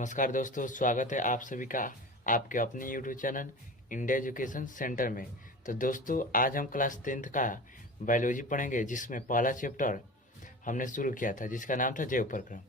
नमस्कार दोस्तों, स्वागत है आप सभी का आपके अपने YouTube channel India education centre में। तो दोस्तों, आज हम क्लास 10th का बायोलॉजी पढ़ेंगे, जिसमें पहला चैप्टर हमने शुरू किया था जिसका नाम था जैव प्रक्रम।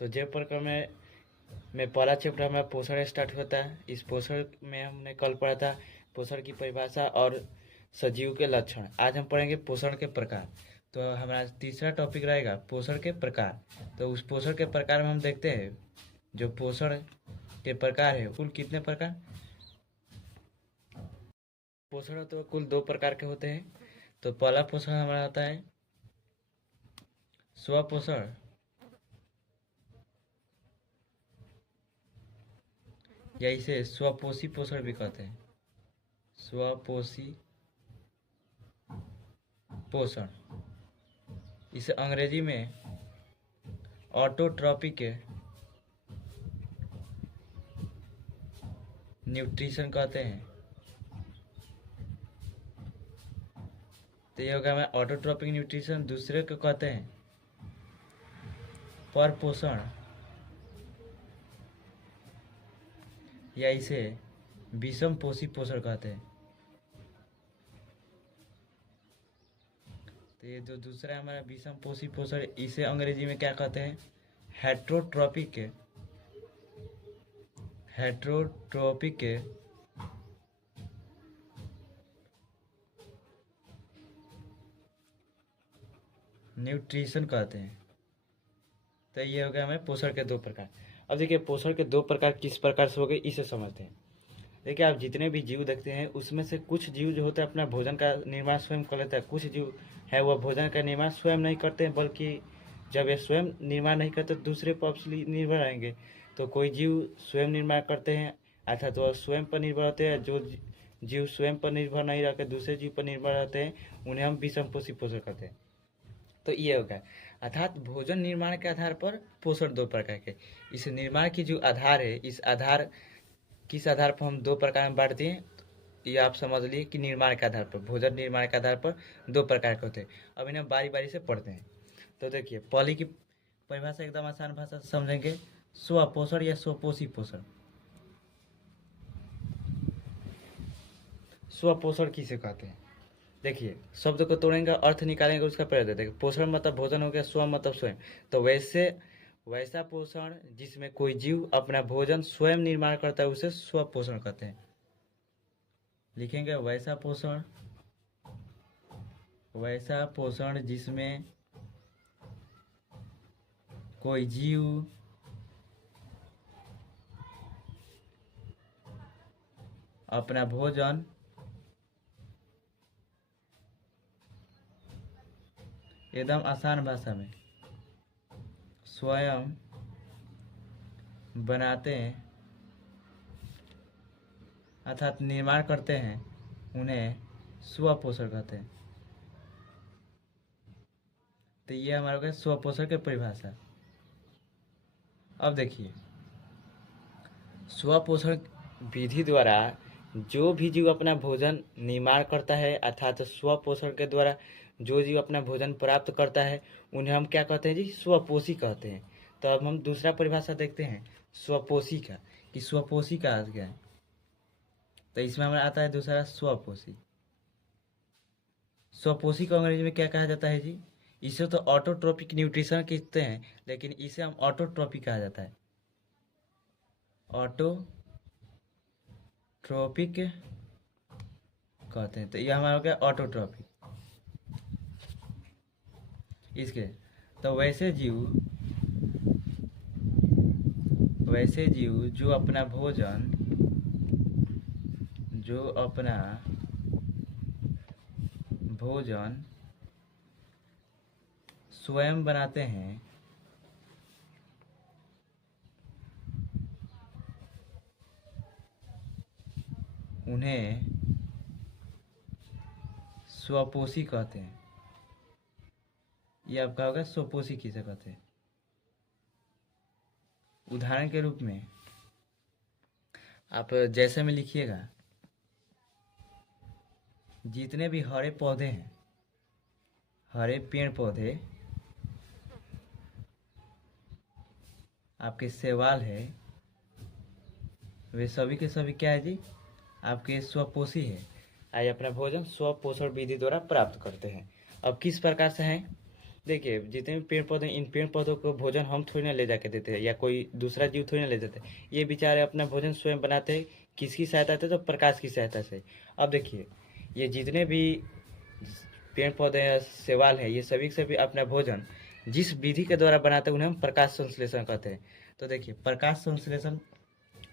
तो जैव प्रक्रम में पहला चैप्टर हमारा पोषण स्टार्ट होता है। इस पोषण में हमने कल पढ़ा था पोषण की परिभाषा और सजीव के लक्षण। आज हम पढ़ेंगे पोषण के प्रकार। तो हमारा तीसरा टॉपिक रहेगा पोषण के प्रकार। तो उस पोषण के प्रकार में हम देखते हैं जो पोषण के प्रकार है कुल कितने प्रकार पोषण तो कुल 2 प्रकार के होते हैं। तो पहला पोषण हमारा आता है स्वपोषण, या इसे स्वपोषी पोषण भी कहते हैं। स्वपोषी पोषण, इसे अंग्रेजी में ऑटोट्रॉपिक न्यूट्रिशन कहते हैं। तो ये होगा हमें ऑटोट्रॉपिक न्यूट्रिशन। दूसरे को कहते हैं पर पोषण, या इसे विषम पोषी पोषण कहते हैं। तो ये जो दूसरा है हमारा विषम पोषी पोषण, इसे अंग्रेजी में क्या कहते हैं? हेट्रोट्रॉपिक न्यूट्रिशन कहते हैं। तो ये हो गया हमें पोषण के 2 प्रकार। अब देखिए पोषण के 2 प्रकार किस प्रकार से हो गए इसे समझते हैं। देखिए आप जितने भी जीव देखते हैं उसमें से कुछ जीव जो होता है अपना भोजन का निर्माण स्वयं कर लेता है। कुछ जीव है वह भोजन का निर्माण स्वयं नहीं करते हैं, बल्कि जब ये स्वयं निर्माण नहीं करते दूसरे पर निर्भर रहेंगे। तो कोई जीव स्वयं निर्माण करते हैं अर्थात वह स्वयं पर निर्भर होते हैं। जो जीव स्वयं पर निर्भर नहीं रहकर दूसरे जीव पर निर्भर रहते हैं उन्हें हम विषम पोषी पोषण करते हैं। तो ये हो गया अर्थात भोजन निर्माण के आधार पर पोषण 2 प्रकार के। इस निर्माण की जो आधार है, इस आधार किस आधार पर हम 2 प्रकार में बांट दिए, ये आप समझ लिए कि निर्माण के आधार पर, भोजन निर्माण के आधार पर 2 प्रकार के होते हैं। अब इन्हें बारी बारी से पढ़ते हैं। तो देखिए पहले की परिभाषा एकदम आसान भाषा से समझेंगे। स्वपोषण या स्वपोषी पोषण। स्वपोषण किसे कहते हैं? देखिए शब्द को तोड़ेंगे, अर्थ निकालेंगे, उसका प्रयोग देते हैं। पोषण मतलब भोजन हो गया, स्व मतलब स्वयं। तो वैसा पोषण जिसमें कोई जीव अपना भोजन स्वयं निर्माण करता है उसे स्वपोषण कहते हैं। लिखेंगे वैसा पोषण जिसमें कोई जीव अपना भोजन एकदम आसान भाषा में स्वयं बनाते हैं अर्थात निर्माण करते हैं, उन्हें स्वपोषण कहते हैं। तो ये हमारा हो गया स्वपोषण की परिभाषा। अब देखिए स्वपोषण विधि द्वारा जो भी जीव अपना भोजन निर्माण करता है अर्थात स्वपोषण के द्वारा जो जीव अपना भोजन प्राप्त करता है उन्हें हम क्या कहते हैं जी? स्वपोषी कहते हैं। तो अब हम दूसरा परिभाषा देखते हैं स्वपोषी का, कि स्वपोषी का अर्थ क्या है। तो इसमें हमारा आता है दूसरा स्वपोषी। स्वपोषी को अंग्रेजी में क्या कहा जाता है जी? इसे तो ऑटोट्रोपिक न्यूट्रिशन कहते हैं, लेकिन इसे हम ऑटोट्रोपिक कहा जाता है। ऑटोट्रोपिक कहते हैं। तो यह हमारा हो गया ऑटोट्रोपिक। इसके तो वैसे जीव जो अपना भोजन स्वयं बनाते हैं उन्हें स्वपोषी कहते हैं। ये आपका होगा स्वपोषी किसे कहते हैं। उदाहरण के रूप में आप जैसे में लिखिएगा, जितने भी हरे पौधे हैं, हरे पेड़ पौधे, आपके शैवाल है, वे सभी के सभी क्या है जी, आपके स्वपोषी है। आइए अपना भोजन स्वपोषण विधि द्वारा प्राप्त करते हैं। अब किस प्रकार से हैं, देखिए जितने भी पेड़ पौधे, इन पेड़ पौधों को भोजन हम थोड़ी ना ले जाके देते हैं या कोई दूसरा जीव थोड़ी ना ले जाते हैं। ये बेचारे अपना भोजन स्वयं बनाते हैं। किसकी सहायता से, तो प्रकाश की सहायता से। अब देखिए ये जितने भी पेड़ पौधे हैं, शैवाल हैं, ये सभी के सभी अपना भोजन जिस विधि के द्वारा बनाते हैं उन्हें हम प्रकाश संश्लेषण कहते हैं। तो देखिए प्रकाश संश्लेषण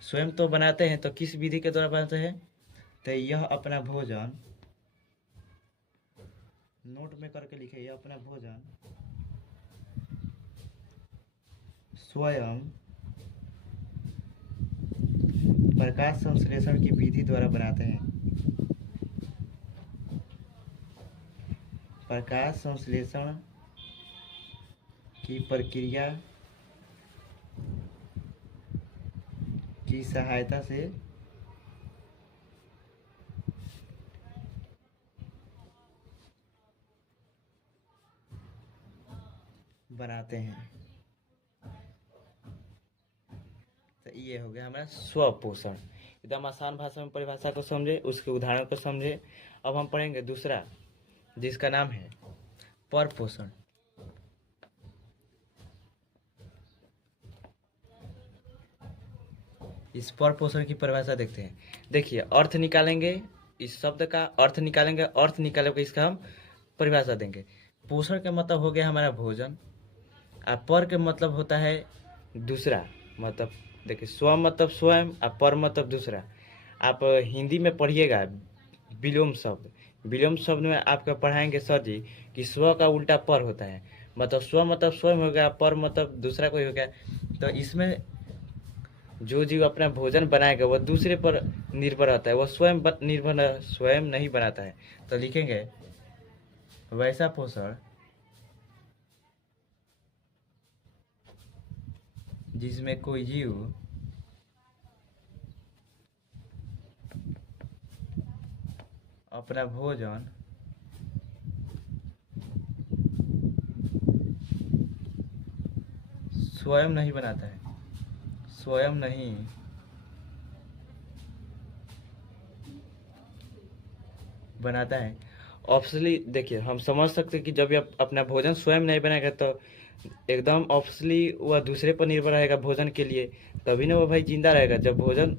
स्वयं तो बनाते हैं, तो किस विधि के द्वारा बनाते हैं, तो यह अपना भोजन, नोट में करके लिखे, यह अपना भोजन स्वयं प्रकाश संश्लेषण की विधि द्वारा बनाते हैं। प्रकाश संश्लेषण की प्रक्रिया की सहायता से बनाते हैं। तो ये हो गया हमारा स्वपोषण। एकदम आसान भाषा में परिभाषा को समझे, उसके उदाहरण को समझे। अब हम पढ़ेंगे दूसरा, जिसका नाम है परपोषण। इस परपोषण की परिभाषा देखते हैं। देखिए अर्थ निकालेंगे, इस शब्द का अर्थ निकालेंगे, अर्थ निकाले के इसका हम परिभाषा देंगे। पोषण का मतलब हो गया हमारा भोजन, और पर के मतलब होता है दूसरा। मतलब देखिए स्व मतलब स्वयं, और पर मतलब दूसरा। आप हिंदी में पढ़िएगा विलोम शब्द, विलोम शब्द में आपको पढ़ाएंगे सर जी कि स्व का उल्टा पर होता है। मतलब स्व मतलब स्वयं हो गया, पर मतलब दूसरा कोई हो गया। तो इसमें जो जीव अपना भोजन बनाएगा वह दूसरे पर निर्भर रहता है, वह स्वयं निर्भर स्वयं नहीं बनाता है। तो लिखेंगे वैसा पोषण जिसमें कोई जीव अपना भोजन स्वयं नहीं बनाता है, स्वयं नहीं बनाता है। ऑब्वियसली देखिए हम समझ सकते हैं कि जब ये अपना भोजन स्वयं नहीं बनाएगा तो एकदम ऑब्वियसली वह दूसरे पर निर्भर रहेगा भोजन के लिए, तभी ना वो भाई जिंदा रहेगा। जब भोजन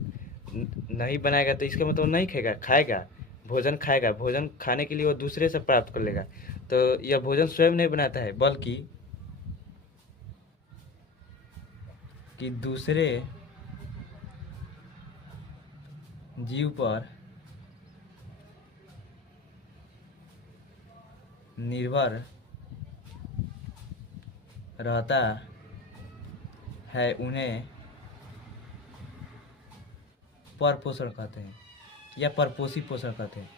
नहीं बनाएगा तो इसका मतलब नहीं खाएगा, खाएगा भोजन, खाएगा भोजन, खाने के लिए वो दूसरे से प्राप्त कर लेगा। तो यह भोजन स्वयं नहीं बनाता है, बल्कि कि दूसरे जीव पर निर्भर रहता है, उन्हें परपोषण कहते हैं या परपोषी पोषण कहते हैं।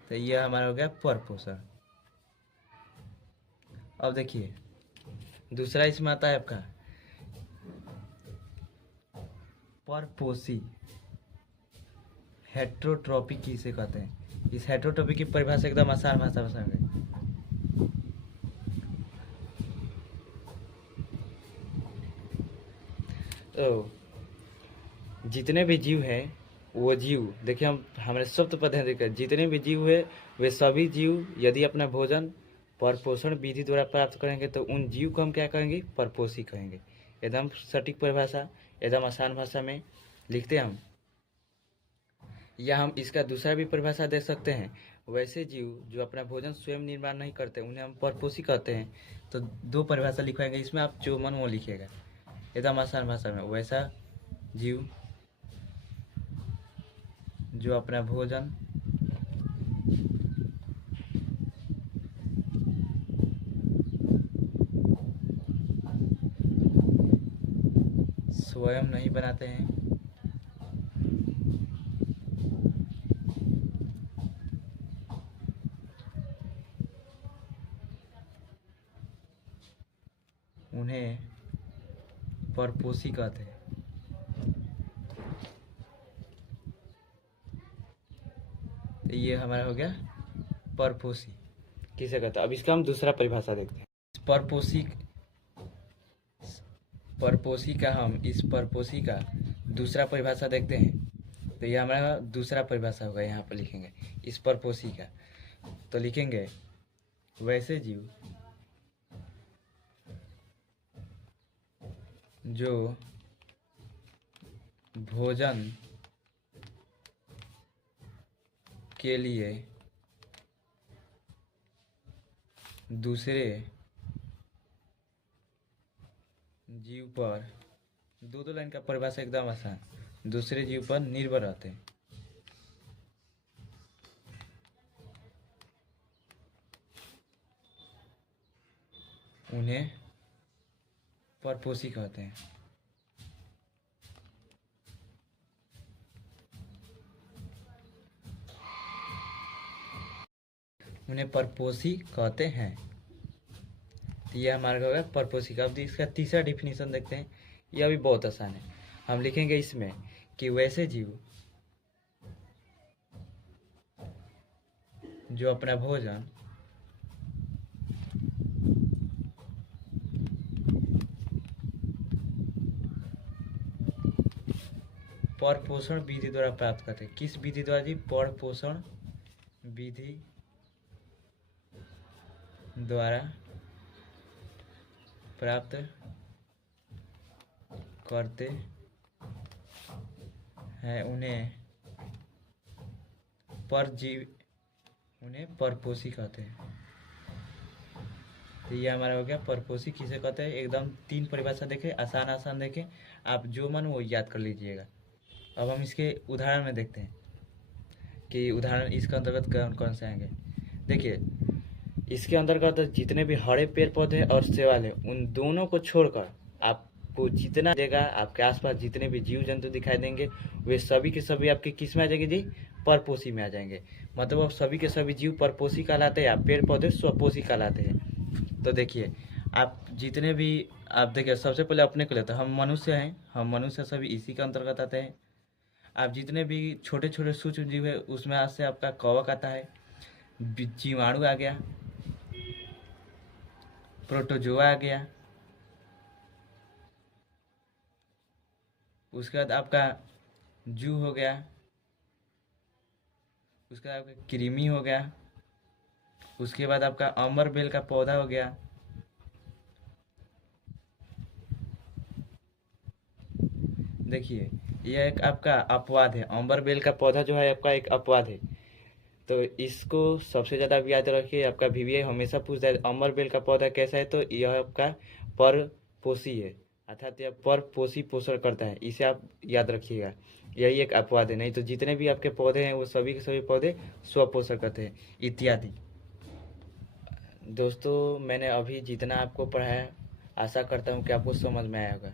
तो यह हमारा हो गया परपोषण। अब देखिए दूसरा इसमें आता है आपका परपोषी, हेट्रोट्रॉपी किसे कहते हैं। इस हेट्रोट्रॉपी की परिभाषा एकदम आसान भाषा में समझें। तो जितने भी जीव हैं वो जीव, देखिए हम हमारे शब्द पर ध्यान देकर, जितने भी जीव है वे सभी जीव यदि अपना भोजन परपोषण विधि द्वारा प्राप्त करेंगे तो उन जीव को हम क्या कहेंगे, परपोषी कहेंगे। एकदम सटीक परिभाषा, एकदम आसान भाषा में लिखते हैं हम। या हम इसका दूसरा भी परिभाषा दे सकते हैं, वैसे जीव जो अपना भोजन स्वयं निर्माण नहीं करते उन्हें हम परपोषी कहते हैं। तो दो परिभाषा लिखवाएंगे, इसमें आप जो मन वो लिखिएगा एकदम आसान भाषा में। वैसा जीव जो अपना भोजन स्वयं नहीं बनाते हैं, उन्हें परपोषी कहते हैं। तो ये हमारा हो गया परपोषी किसे कहते हैं। अब इसका हम दूसरा परिभाषा देखते हैं। परपोषी परपोषी का हम इस परपोषी का दूसरा परिभाषा देखते हैं। तो यह हमारा दूसरा परिभाषा होगा, यहाँ पर लिखेंगे इस परपोषी का। तो लिखेंगे वैसे जीव जो भोजन के लिए दूसरे जीव पर, दो लाइन का परिभाषा एकदम आसान, दूसरे जीव पर निर्भर रहते हैं, उन्हें परपोषी कहते हैं। उन्हें परपोषी कहते हैं। तो यह हमारा होगा परपोषी का। अब इसका तीसरा डिफिनीशन देखते हैं, यह भी बहुत आसान है। हम लिखेंगे इसमें कि वैसे जीव जो अपना भोजन परपोषण विधि द्वारा प्राप्त करते हैं। किस विधि द्वारा जी? परपोषण विधि द्वारा प्राप्त करते हैं, उन्हें परपोषी कहते हैं। तो ये हमारा हो गया परपोषी किसे कहते हैं। एकदम 3 परिभाषा देखें, आसान आसान देखें, आप जो मन वो याद कर लीजिएगा। अब हम इसके उदाहरण में देखते हैं कि उदाहरण इसके अंतर्गत कौन कौन से आएंगे। देखिए, इसके अंतर्गत जितने भी हरे पेड़ पौधे और शैवाल है, उन दोनों को छोड़कर आपको जितना देगा, आपके आसपास जितने भी जीव जंतु दिखाई देंगे, वे सभी के सभी आपके किस में आ जाएंगे जी? परपोषी में आ जाएंगे। मतलब अब सभी के सभी जीव परपोषी कहलाते हैं, पेड़ पौधे स्वपोषी कहलाते हैं। तो देखिए, आप जितने भी, आप देखिए सबसे पहले अपने को लेते हैं, हम मनुष्य हैं, हम मनुष्य सभी इसी के अंतर्गत आते हैं। आप जितने भी छोटे छोटे सूक्ष्म जीव है, उसमें आज से आपका कवक आता है, जीवाणु आ गया, प्रोटोजोआ आ गया, उसके बाद आपका जू हो गया, उसके बाद आपका कृमि हो गया, उसके बाद आपका अमर बेल का पौधा हो गया, देखिए यह एक आपका अपवाद है। अमर बेल का पौधा जो है आपका एक अपवाद है। तो इसको सबसे ज़्यादा याद रखिए, आपका वीवीआई हमेशा पूछता है अमर बेल का पौधा कैसा है, तो यह आपका परपोषी है, अर्थात यह परपोषी पोषण करता है, इसे आप याद रखिएगा। यही एक अपवाद है, नहीं तो जितने भी आपके पौधे हैं वो सभी के सभी पौधे स्वपोषण करते हैं इत्यादि। दोस्तों, मैंने अभी जितना आपको पढ़ाया, आशा करता हूँ कि आपको समझ में आया होगा।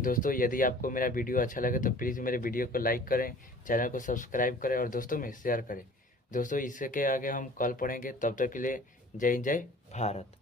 दोस्तों, यदि आपको मेरा वीडियो अच्छा लगे तो प्लीज़ मेरे वीडियो को लाइक करें, चैनल को सब्सक्राइब करें और दोस्तों में शेयर करें। दोस्तों, इसके आगे हम कल पढ़ेंगे, तब तक के लिए जय हिंद, जय भारत।